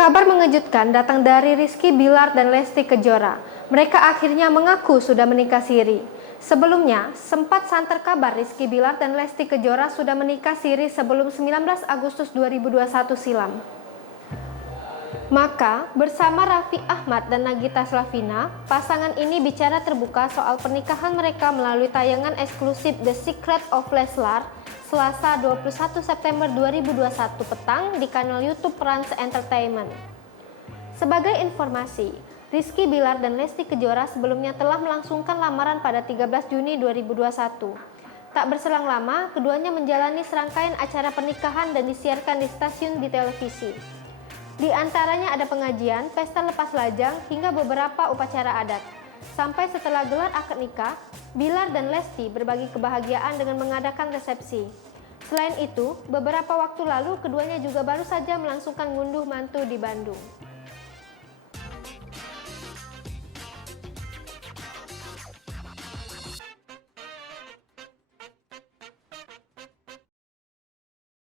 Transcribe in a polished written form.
Kabar mengejutkan datang dari Rizky Bilar dan Lesti Kejora. Mereka akhirnya mengaku sudah menikah siri. Sebelumnya, sempat santer kabar Rizky Bilar dan Lesti Kejora sudah menikah siri sebelum 19 Agustus 2021 silam. Maka, bersama Raffi Ahmad dan Nagita Slavina, pasangan ini bicara terbuka soal pernikahan mereka melalui tayangan eksklusif The Secret of Leslar, Selasa 21 September 2021 petang di kanal YouTube Rans Entertainment. Sebagai informasi, Rizky Bilar dan Lesti Kejora sebelumnya telah melangsungkan lamaran pada 13 Juni 2021. Tak berselang lama, keduanya menjalani serangkaian acara pernikahan dan disiarkan di stasiun di televisi. Di antaranya ada pengajian, pesta lepas lajang, hingga beberapa upacara adat. Sampai setelah gelar akad nikah, Bilar dan Lesti berbagi kebahagiaan dengan mengadakan resepsi. Selain itu, beberapa waktu lalu keduanya juga baru saja melangsungkan ngunduh mantu di Bandung.